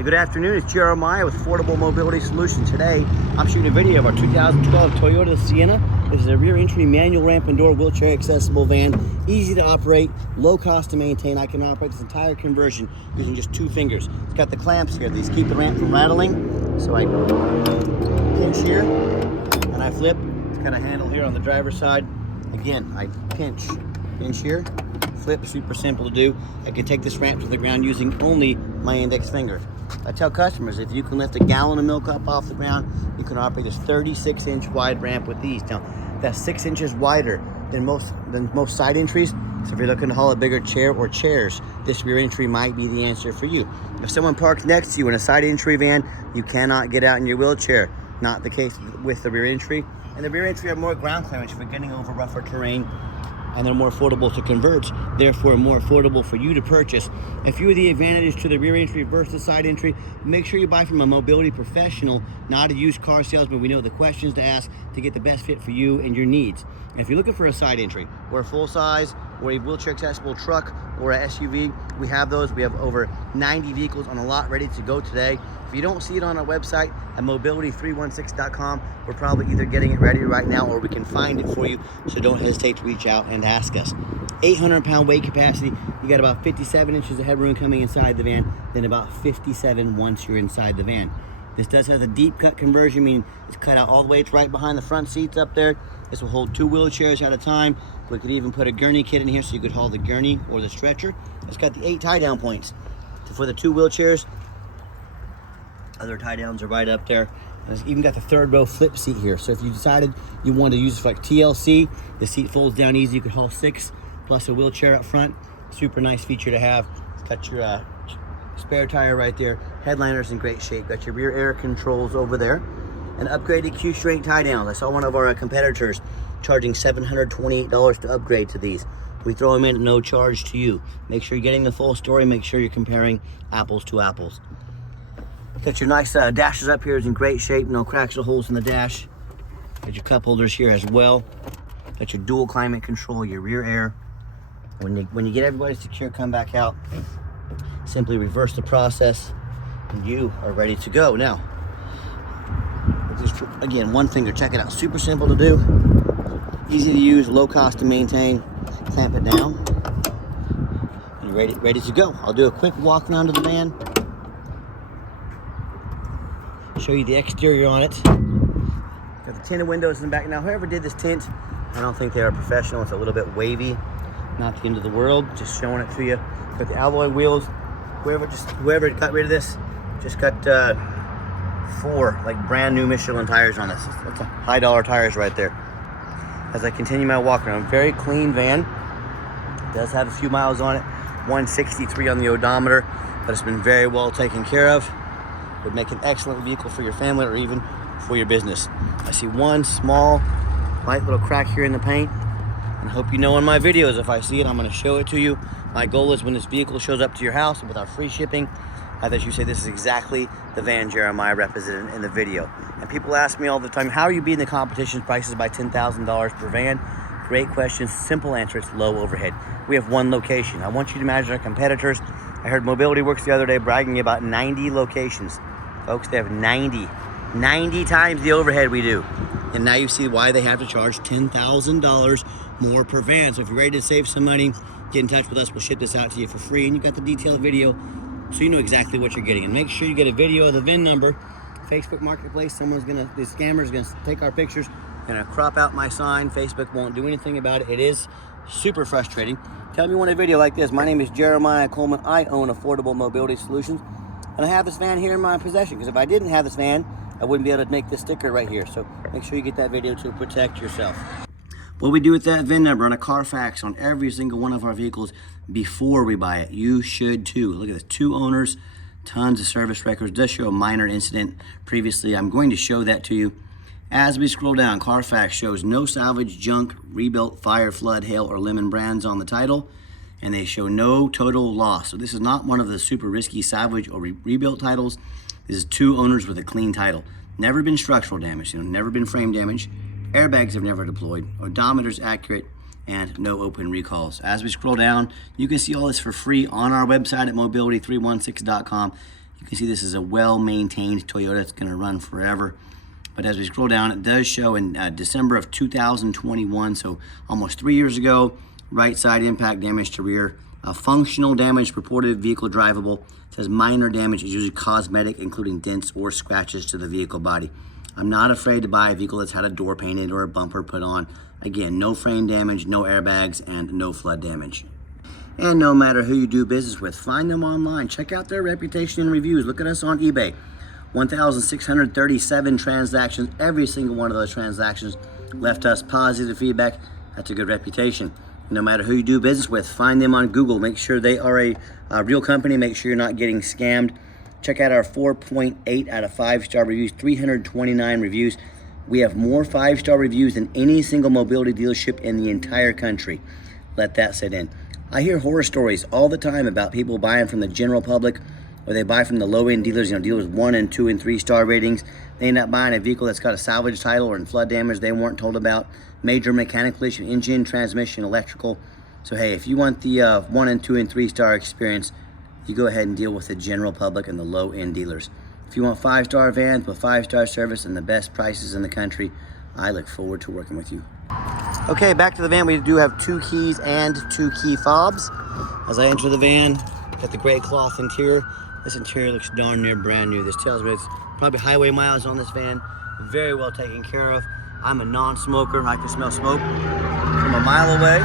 Hey, good afternoon, it's Jeremiah with Affordable Mobility Solutions. Today, I'm shooting a video of our 2012 Toyota Sienna. This is a rear entry manual ramp and door wheelchair accessible van. Easy to operate, low cost to maintain. I can operate this entire conversion using just 2 fingers. It's got the clamps here. These keep the ramp from rattling. So I pinch here and I flip. It's got a handle here on the driver's side. Again, I pinch here, flip, super simple to do. I can take this ramp to the ground using only my index finger. I tell customers, if you can lift a gallon of milk up off the ground, you can operate this 36-inch wide ramp with these. Now, that's 6 inches wider than most side entries. So if you're looking to haul a bigger chair or chairs, this rear entry might be the answer for you. If someone parks next to you in a side entry van, you cannot get out in your wheelchair. Not the case with the rear entry. And the rear entry have more ground clearance for getting over rougher terrain, and they're more affordable to convert, therefore more affordable for you to purchase. A few of the advantages to the rear entry versus side entry: make sure you buy from a mobility professional, not a used car salesman. We know the questions to ask to get the best fit for you and your needs. And if you're looking for a side entry or a full size or a wheelchair accessible truck or a SUV, we have those. We have over 90 vehicles on a lot ready to go today. If you don't see it on our website at mobility316.com, we're probably either getting it ready right now or we can find it for you, so don't hesitate to reach out and ask us. 800-pound weight capacity. You got about 57 inches of headroom coming inside the van, then about 57 once you're inside the van. This does have a deep cut conversion, meaning it's cut out all the way. It's right behind the front seats up there. This will hold 2 wheelchairs at a time. We could even put a gurney kit in here so you could haul the gurney or the stretcher. It's got the 8 tie-down points. So for the 2 wheelchairs, other tie-downs are right up there. And it's even got the 3rd row flip seat here. So if you decided you wanted to use it for like TLC, the seat folds down easy. You could haul 6 plus a wheelchair up front. Super nice feature to have. It's got your spare tire right there. Headliner's in great shape. Got your rear air controls over there. And upgraded Q-straight tie-downs. I saw one of our competitors charging $728 to upgrade to these. We throw them in at no charge to you. Make sure you're getting the full story. Make sure you're comparing apples to apples. Got your nice dashes up here, is in great shape. No cracks or holes in the dash. Got your cup holders here as well. Got your dual climate control, your rear air. When you get everybody secure, come back out. Simply reverse the process, and you are ready to go. Now, just again, 1 finger. Check it out. Super simple to do. Easy to use, low cost to maintain. Clamp it down, and you're ready to go. I'll do a quick walk around to the van. Show you the exterior on it. Got the tinted windows in the back. Now, whoever did this tint, I don't think they're a professional. It's a little bit wavy. Not the end of the world. Just showing it to you. Got the alloy wheels. Whoever got rid of this, just got 4 like brand new Michelin tires on this. That's a high dollar tires right there. As I continue my walk around, very clean van. It does have a few miles on it. 163 on the odometer, but it's been very well taken care of. Would make an excellent vehicle for your family or even for your business. I see one small, light little crack here in the paint. And I hope you know in my videos, if I see it, I'm going to show it to you. My goal is when this vehicle shows up to your house with our free shipping, that you say this is exactly the van Jeremiah represented in the video. And people ask me all the time, how are you beating the competition's prices by $10,000 per van? Great question, simple answer, it's low overhead. We have 1 location. I want you to imagine our competitors. I heard Mobility Works the other day bragging about 90 locations. Folks, they have 90 times the overhead we do. And now you see why they have to charge $10,000 more per van. So if you're ready to save some money, get in touch with us. We'll ship this out to you for free. And you got the detailed video so you know exactly what you're getting. And make sure you get a video of the VIN number. Facebook Marketplace, the scammer's gonna take our pictures, gonna crop out my sign. Facebook won't do anything about it. It is super frustrating. Tell me you want a video like this. My name is Jeremiah Coleman. I own Affordable Mobility Solutions. And I have this van here in my possession, because if I didn't have this van, I wouldn't be able to make this sticker right here. So make sure you get that video to protect yourself. What we do with that VIN number on a Carfax on every single one of our vehicles before we buy it, you should too. Look at this, 2 owners, tons of service records. It does show a minor incident previously. I'm going to show that to you. As we scroll down, Carfax shows no salvage, junk, rebuilt, fire, flood, hail, or lemon brands on the title. And they show no total loss. So this is not one of the super risky salvage or rebuilt titles. This is 2 owners with a clean title. Never been structural damage, never been frame damage. Airbags have never deployed. Odometer's accurate, and no open recalls. As we scroll down, you can see all this for free on our website at mobility316.com. You can see this is a well-maintained Toyota. It's going to run forever. But as we scroll down, it does show in December of 2021, so almost 3 years ago, right side impact damage to rear. Functional damage reported, vehicle drivable. It says minor damage is usually cosmetic, including dents or scratches to the vehicle body. I'm not afraid to buy a vehicle that's had a door painted or a bumper put on. Again, no frame damage, no airbags, and no flood damage. And no matter who you do business with, find them online. Check out their reputation and reviews. Look at us on eBay. 1,637 transactions. Every single one of those transactions left us positive feedback. That's a good reputation. No matter who you do business with, find them on Google. Make sure they are a real company. Make sure you're not getting scammed. Check out our 4.8 out of 5-star reviews, 329 reviews. We have more 5-star reviews than any single mobility dealership in the entire country. Let that sit in. I hear horror stories all the time about people buying from the general public, or they buy from the low-end dealers, dealers with 1 and 2 and 3-star ratings. They end up buying a vehicle that's got a salvage title or in flood damage they weren't told about, major mechanical issue, engine, transmission, electrical. So hey, if you want the 1 and 2 and 3-star experience, you go ahead and deal with the general public and the low-end dealers. If you want 5-star vans with 5-star service and the best prices in the country, I look forward to working with you. Okay, back to the van. We do have 2 keys and 2 key fobs. As I enter the van, got the gray cloth interior. This interior looks darn near brand new. This tells me it's probably highway miles on this van. Very well taken care of. I'm a non-smoker. I can smell smoke from a mile away.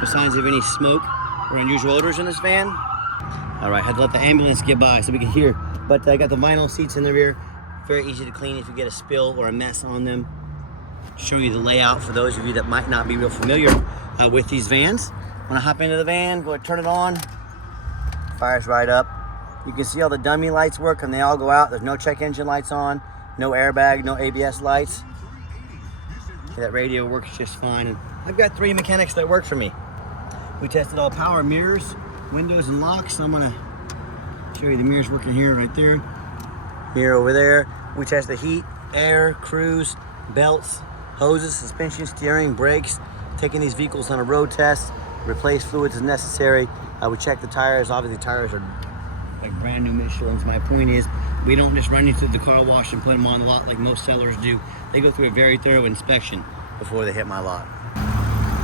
No signs of any smoke or unusual odors in this van. All right, had to let the ambulance get by so we can hear. But I got the vinyl seats in the rear. Very easy to clean if you get a spill or a mess on them. Show you the layout for those of you that might not be real familiar with these vans. When I hop into the van, go ahead, turn it on. Fires right up. You can see all the dummy lights work and they all go out. There's no check engine lights on, no airbag, no ABS lights. That radio works just fine. And I've got 3 mechanics that work for me. We tested all power mirrors, windows, and locks. So I'm gonna show you the mirrors working here, right there. Here, over there. We tested heat, air, cruise, belts, hoses, suspension, steering, brakes. Taking these vehicles on a road test. Replace fluids as necessary. We check the tires. Obviously, the tires are like brand new Michelins. My point is, we don't just run you through the car wash and put them on the lot like most sellers do. They go through a very thorough inspection before they hit my lot.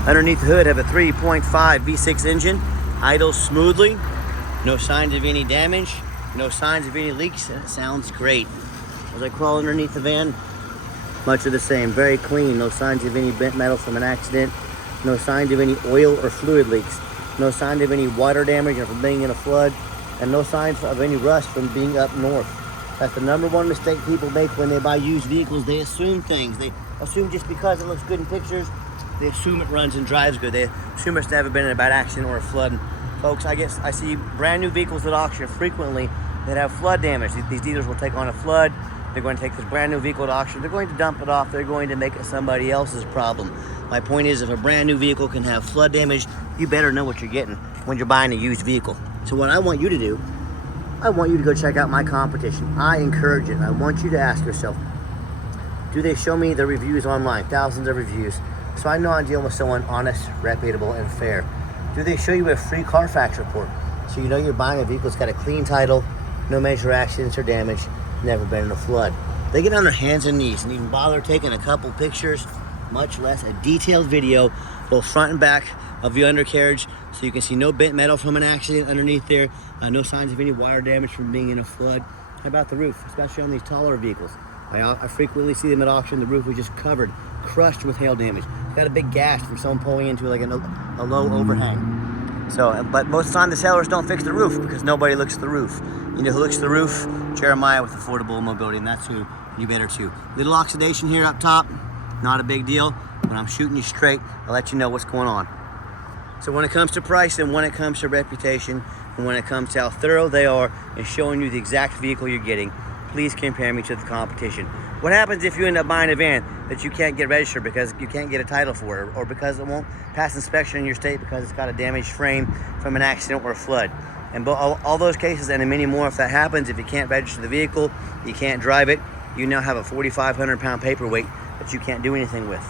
Underneath the hood, have a 3.5 V6 engine, idles smoothly, no signs of any damage, no signs of any leaks, and it sounds great. As I crawl underneath the van, much of the same, very clean, no signs of any bent metal from an accident, no signs of any oil or fluid leaks, no signs of any water damage or from being in a flood, and no signs of any rust from being up north. That's the #1 mistake people make when they buy used vehicles. They assume things. They assume just because it looks good in pictures, they assume it runs and drives good. They assume it's never been in a bad accident or a flood. And folks, I see brand new vehicles at auction frequently that have flood damage. These dealers will take on a flood. They're going to take this brand new vehicle to auction. They're going to dump it off. They're going to make it somebody else's problem. My point is, if a brand new vehicle can have flood damage, you better know what you're getting when you're buying a used vehicle. So what I want you to do, I want you to go check out my competition. I encourage it. I want you to ask yourself, do they show me the reviews online? Thousands of reviews. So I know I'm dealing with someone honest, reputable, and fair. Do they show you a free Carfax report? So you know you're buying a vehicle that's got a clean title, no major accidents or damage, never been in a flood. They get on their hands and knees and even bother taking a couple pictures, much less a detailed video, both front and back of the undercarriage, so you can see no bent metal from an accident underneath there, no signs of any wire damage from being in a flood. How about the roof, especially on these taller vehicles? I frequently see them at auction. The roof was just covered, crushed with hail damage. Got a big gash from someone pulling into like a low overhang. So, but most of the time the sellers don't fix the roof because nobody looks at the roof. You know who looks at the roof? Jeremiah with Affordable Mobility, and that's who you better too. Little oxidation here up top, not a big deal. When I'm shooting you straight, I'll let you know what's going on. So when it comes to price and when it comes to reputation and when it comes to how thorough they are in showing you the exact vehicle you're getting, please compare me to the competition. What happens if you end up buying a van that you can't get registered because you can't get a title for it, or because it won't pass inspection in your state because it's got a damaged frame from an accident or a flood? And all those cases and many more, if that happens, if you can't register the vehicle, you can't drive it, you now have a 4,500 pound paperweight that you can't do anything with.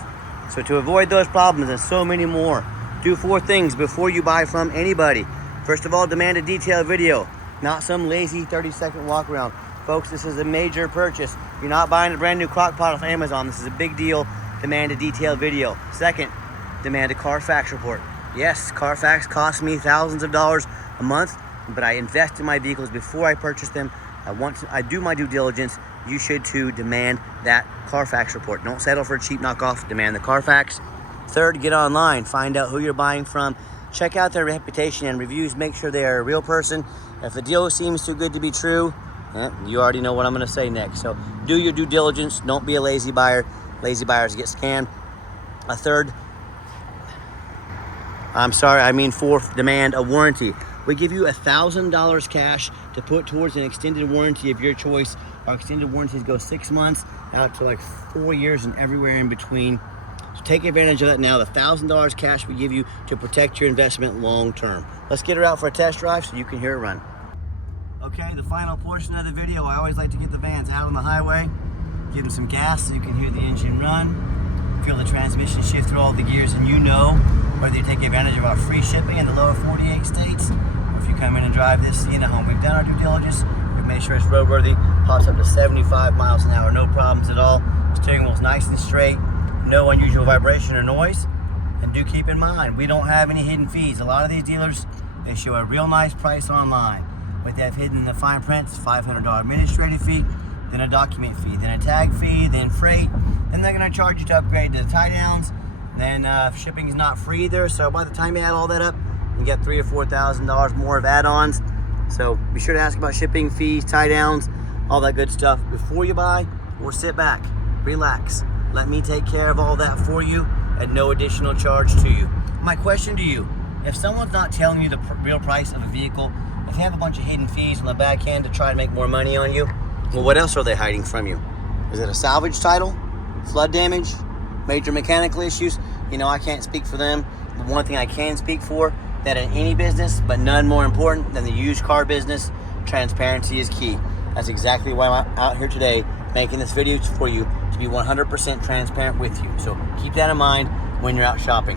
So to avoid those problems and so many more, do 4 things before you buy from anybody. First of all, demand a detailed video. not some lazy 30-second walk around. Folks, this is a major purchase. You're not buying a brand new crock pot off Amazon. This is a big deal. Demand a detailed video. Second, demand a Carfax report. Yes, Carfax costs me thousands of dollars a month, but I invest in my vehicles before I purchase them. I do my due diligence. You should too. Demand that Carfax report. Don't settle for a cheap knockoff. Demand the Carfax. Third, get online. Find out who you're buying from. Check out their reputation and reviews. Make sure they are a real person. If the deal seems too good to be true, you already know what I'm going to say next. So do your due diligence. Don't be a lazy buyer. Lazy buyers get scammed. Fourth, demand a warranty. We give you $1,000 cash to put towards an extended warranty of your choice. Our extended warranties go 6 months out to like 4 years and everywhere in between. So take advantage of that now. The $1,000 cash we give you to protect your investment long term. Let's get her out for a test drive so you can hear it run. Okay, the final portion of the video, I always like to get the vans out on the highway, give them some gas so you can hear the engine run, feel the transmission shift through all the gears, and you know whether you take advantage of our free shipping in the lower 48 states, or if you come in and drive this Sienna home. We've done our due diligence, we've made sure it's roadworthy, pops up to 75 miles an hour, no problems at all. Steering wheel's nice and straight, no unusual vibration or noise. And do keep in mind, we don't have any hidden fees. A lot of these dealers, they show a real nice price online. What they have hidden in the fine print is $500 administrative fee, then a document fee, then a tag fee, then freight. Then they're going to charge you to upgrade to the tie downs. Then shipping is not free either. So by the time you add all that up, you get $3,000 or $4,000 more of add-ons. So be sure to ask about shipping fees, tie downs, all that good stuff before you buy, or sit back, relax. Let me take care of all that for you at no additional charge to you. My question to you, if someone's not telling you the real price of a vehicle, if you have a bunch of hidden fees on the back end to try to make more money on you, well, what else are they hiding from you? Is it a salvage title, flood damage, major mechanical issues? You know, I can't speak for them, but one thing I can speak for, that in any business, but none more important than the used car business, transparency is key. That's exactly why I'm out here today making this video for you, to be 100% transparent with you. So keep that in mind when you're out shopping.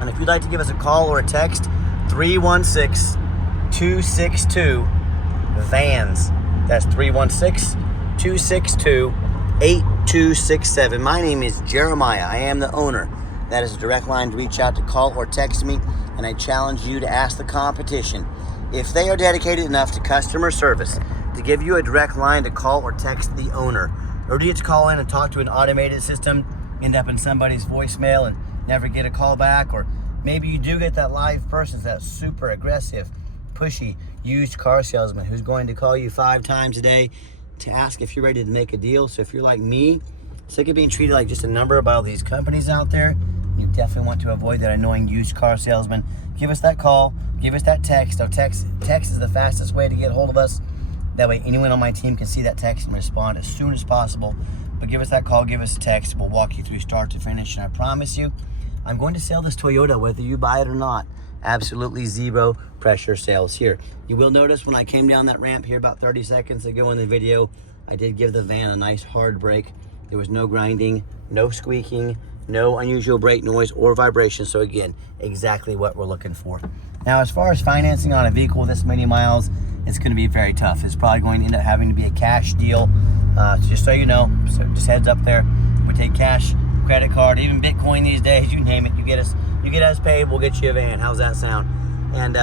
And if you'd like to give us a call or a text, 316-262-VANS. That's 316-262-8267. My name is Jeremiah. I am the owner. That is a direct line to reach out to call or text me, and I challenge you to ask the competition if they are dedicated enough to customer service to give you a direct line to call or text the owner. Or do you have to call in and talk to an automated system, end up in somebody's voicemail and never get a call back? Or maybe you do get that live person, that super aggressive, pushy used car salesman who's going to call you 5 times a day to ask if you're ready to make a deal. So if you're like me, sick of being treated like just a number by all these companies out there, you definitely want to avoid that annoying used car salesman. Give us that call, give us that text. Now, text is the fastest way to get a hold of us. That way anyone on my team can see that text and respond as soon as possible. But give us that call, give us a text. We'll walk you through start to finish. And I promise you, I'm going to sell this Toyota whether you buy it or not. Absolutely zero pressure sales here. You will notice when I came down that ramp here about 30 seconds ago in the video, I did give the van a nice hard brake. There was no grinding, no squeaking, no unusual brake noise or vibration. So again, exactly what we're looking for. Now, as far as financing on a vehicle this many miles, it's going to be very tough. It's probably going to end up having to be a cash deal. Just so you know, so just heads up there. We take cash, credit card, even Bitcoin these days. You name it. You get us paid, we'll get you a van. How's that sound? And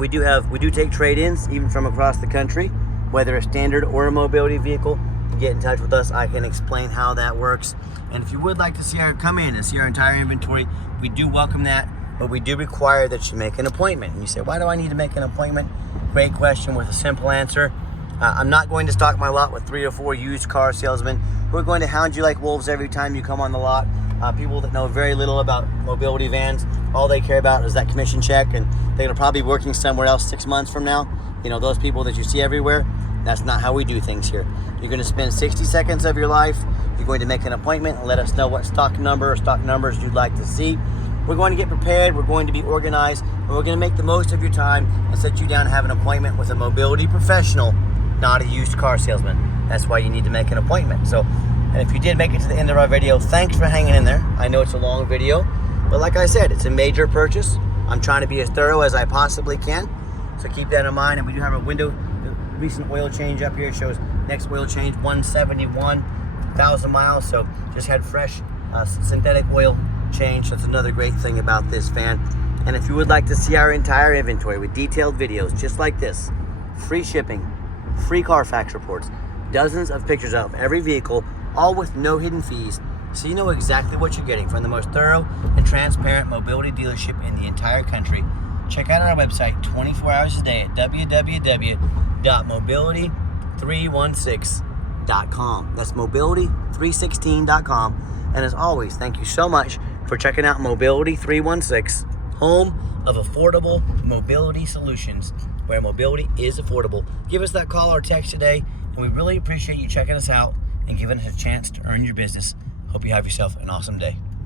we do take trade-ins even from across the country, whether a standard or a mobility vehicle. Get in touch with us. I can explain how that works. And if you would like to come in and see our entire inventory, we do welcome that, but we do require that you make an appointment. And you say, why do I need to make an appointment? Great question with a simple answer. I'm not going to stock my lot with 3 or 4 used car salesmen who are going to hound you like wolves every time you come on the lot. People that know very little about mobility vans, all they care about is that commission check, and they're gonna probably be working somewhere else 6 months from now. You know, those people that you see everywhere, that's not how we do things here. You're gonna spend 60 seconds of your life. You're going to make an appointment and let us know what stock number or stock numbers you'd like to see. We're going to get prepared, we're going to be organized, and we're going to make the most of your time and set you down to have an appointment with a mobility professional, not a used car salesman. That's why you need to make an appointment. So, and if you did make it to the end of our video, thanks for hanging in there. I know it's a long video, but like I said, it's a major purchase. I'm trying to be as thorough as I possibly can. So keep that in mind. And we do have a window, recent oil change up here. It shows next oil change 171,000 miles. So just had fresh synthetic oil change. That's another great thing about this van. And if you would like to see our entire inventory with detailed videos just like this, free shipping, free Carfax reports, dozens of pictures of every vehicle, all with no hidden fees, so you know exactly what you're getting from the most thorough and transparent mobility dealership in the entire country. Check out our website 24 hours a day at www.mobility316.com. That's mobility316.com. And as always, thank you so much for checking out Mobility 316, home of affordable mobility solutions, where mobility is affordable. Give us that call or text today, and we really appreciate you checking us out and giving us a chance to earn your business. Hope you have yourself an awesome day.